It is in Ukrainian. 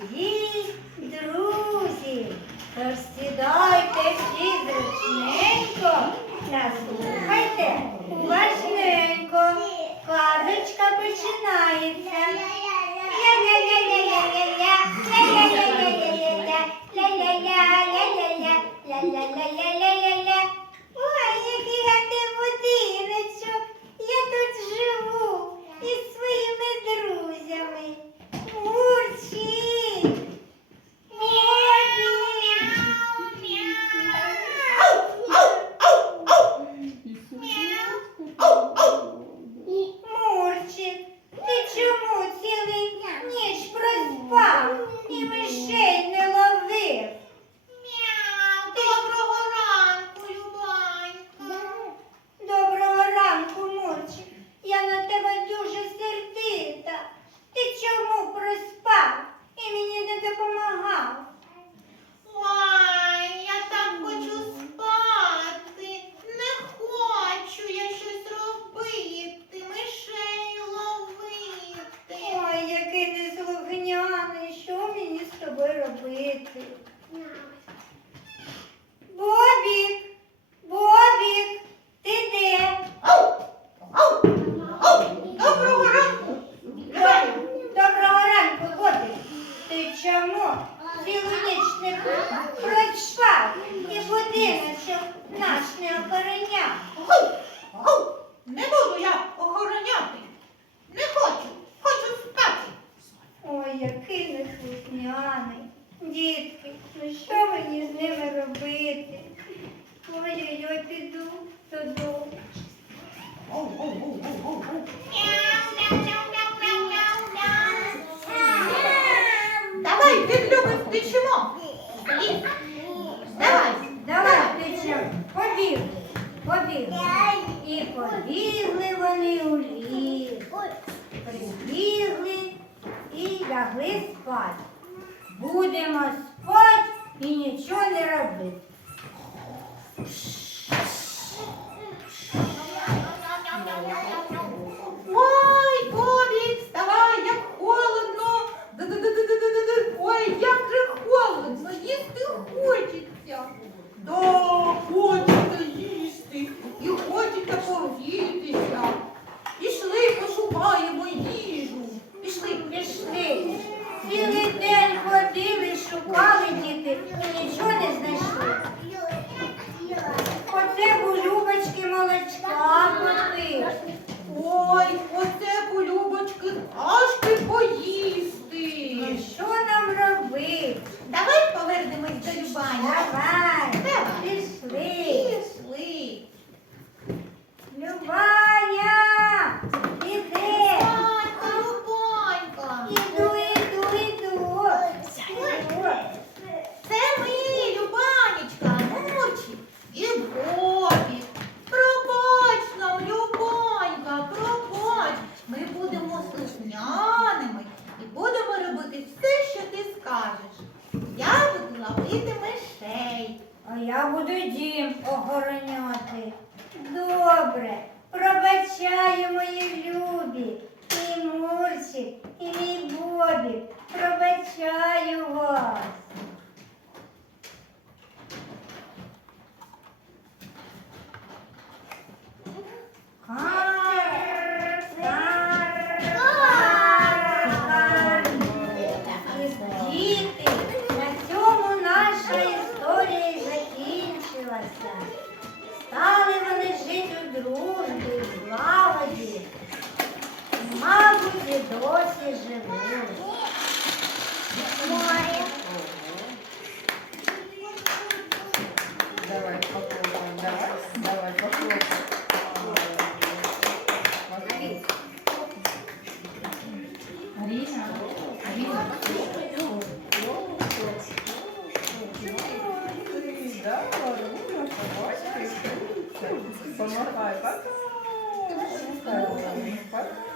Дорогі друзі, розсідайте всі зручненько, та слухайте уважненько. Казочка починається. Ля-ля-ля-ля-ля-ля-ля, ля-ля-ля-ля-ля-ля, ля-ля-ля-ля-ля. Тобою? Бобік, Бобік, ти де? Доброго ранку. Доброго, доброго ранку, Бобік. Ти чому цілу ніч не проспав і будиночок наш не охороняв? Не буду я охороняти. Не хочу, хочу спати. Ой, який неслухняний. Дітки, ну що мені з ними робити? Ой-ой-ой, піду додому. Давай, підлюби, втечемо. Давай, Давай, тече, побігли, побігли. І побігли вони у ліс. Прибігли і лягли спати. Будемо спати і нічого не робити. Ой, Бобік, вставай, як холодно. Ой, як же холодно, їсти хочеться. Да, хочеться їсти і хочеться погрітися. Пішли, пошукаємо нічого не Буду дім охороняти. Закінчилася. Стали вони жити у дружбі, в злагоді. Мабуть, і досі живуть. Давай попробуем, давай, давай попробуем. Арина, Арина. Да, пока. Пока.